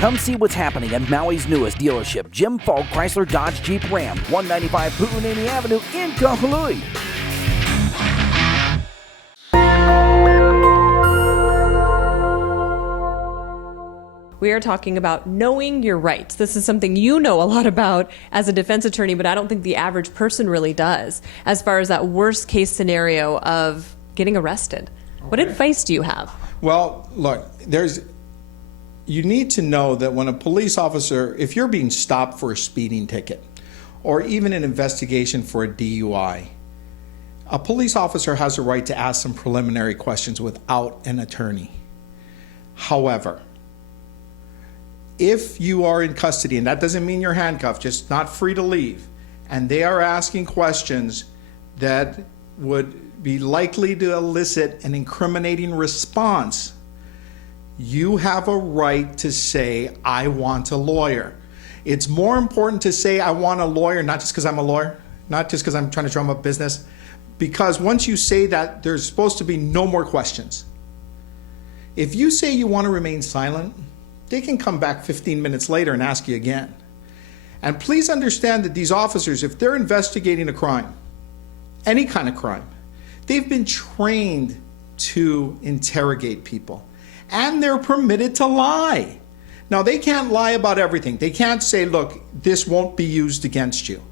Come see what's happening at Maui's newest dealership, Jim Falk Chrysler Dodge Jeep Ram, 195 Pu'unani Avenue in Kahului. We are talking about knowing your rights. This is something you know a lot about as a defense attorney, but I don't think the average person really does, as far as that worst case scenario of getting arrested. Okay. What advice do you have? Well, look, you need to know that when a police officer, if you're being stopped for a speeding ticket or even an investigation for a DUI, a police officer has a right to ask some preliminary questions without an attorney. However, if you are in custody, and that doesn't mean you're handcuffed, just not free to leave, and they are asking questions that would be likely to elicit an incriminating response, you have a right to say, I want a lawyer. It's more important to say, I want a lawyer, not just because I'm a lawyer, not just because I'm trying to drum up business, because once you say that, there's supposed to be no more questions. If you say you want to remain silent, they can come back 15 minutes later and ask you again. And please understand that these officers, if they're investigating a crime, any kind of crime, they've been trained to interrogate people. And they're permitted to lie. Now, they can't lie about everything. They can't say, look, this won't be used against you.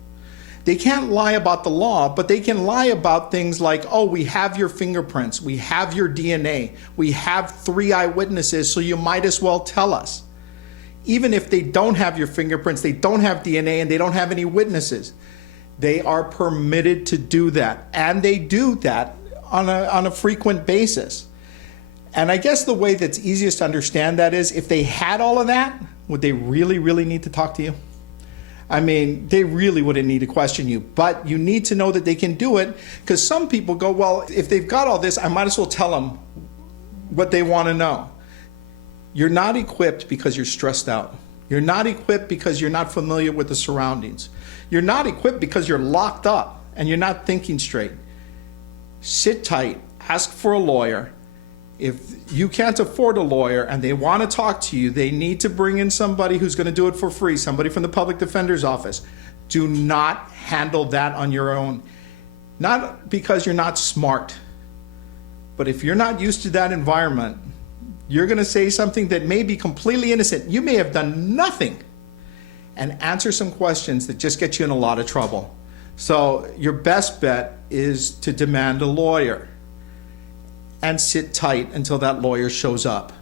They can't lie about the law, but they can lie about things like, oh, we have your fingerprints, we have your DNA, we have 3 eyewitnesses, so you might as well tell us. Even if they don't have your fingerprints, they don't have DNA, and they don't have any witnesses, they are permitted to do that. And they do that on a frequent basis. And I guess the way that's easiest to understand that is, if they had all of that, would they really, really need to talk to you? I mean, they really wouldn't need to question you, but you need to know that they can do it, because some people go, well, if they've got all this, I might as well tell them what they want to know. You're not equipped because you're stressed out. You're not equipped because you're not familiar with the surroundings. You're not equipped because you're locked up and you're not thinking straight. Sit tight, ask for a lawyer. If you can't afford a lawyer and they want to talk to you, they need to bring in somebody who's going to do it for free, somebody from the public defender's office. Do not handle that on your own. Not because you're not smart, but if you're not used to that environment, you're going to say something that may be completely innocent. You may have done nothing, and answer some questions that just get you in a lot of trouble. So your best bet is to demand a lawyer and sit tight until that lawyer shows up.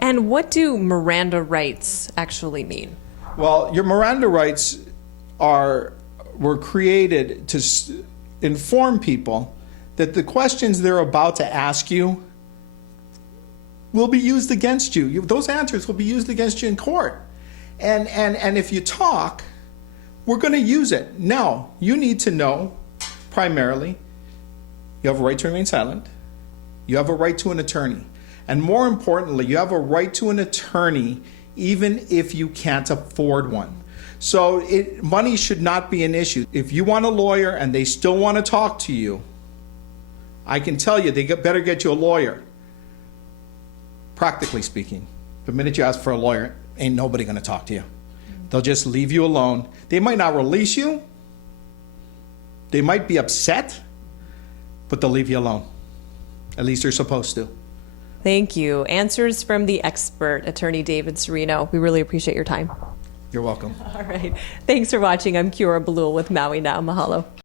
And what do Miranda rights actually mean? Well, your Miranda rights were created to inform people that the questions they're about to ask you will be used against you. Those answers will be used against you in court. And if you talk, we're going to use it. Now, you need to know, primarily, you have a right to remain silent. You have a right to an attorney. And more importantly, you have a right to an attorney even if you can't afford one. So money should not be an issue. If you want a lawyer and they still want to talk to you, I can tell you they better get you a lawyer. Practically speaking, the minute you ask for a lawyer, ain't nobody going to talk to you. They'll just leave you alone. They might not release you. They might be upset, but they'll leave you alone. At least they're supposed to. Thank you. Answers from the expert, Attorney David Sereno. We really appreciate your time. You're welcome. All right. Thanks for watching. I'm Kiaora Bohlool with Maui Now. Mahalo.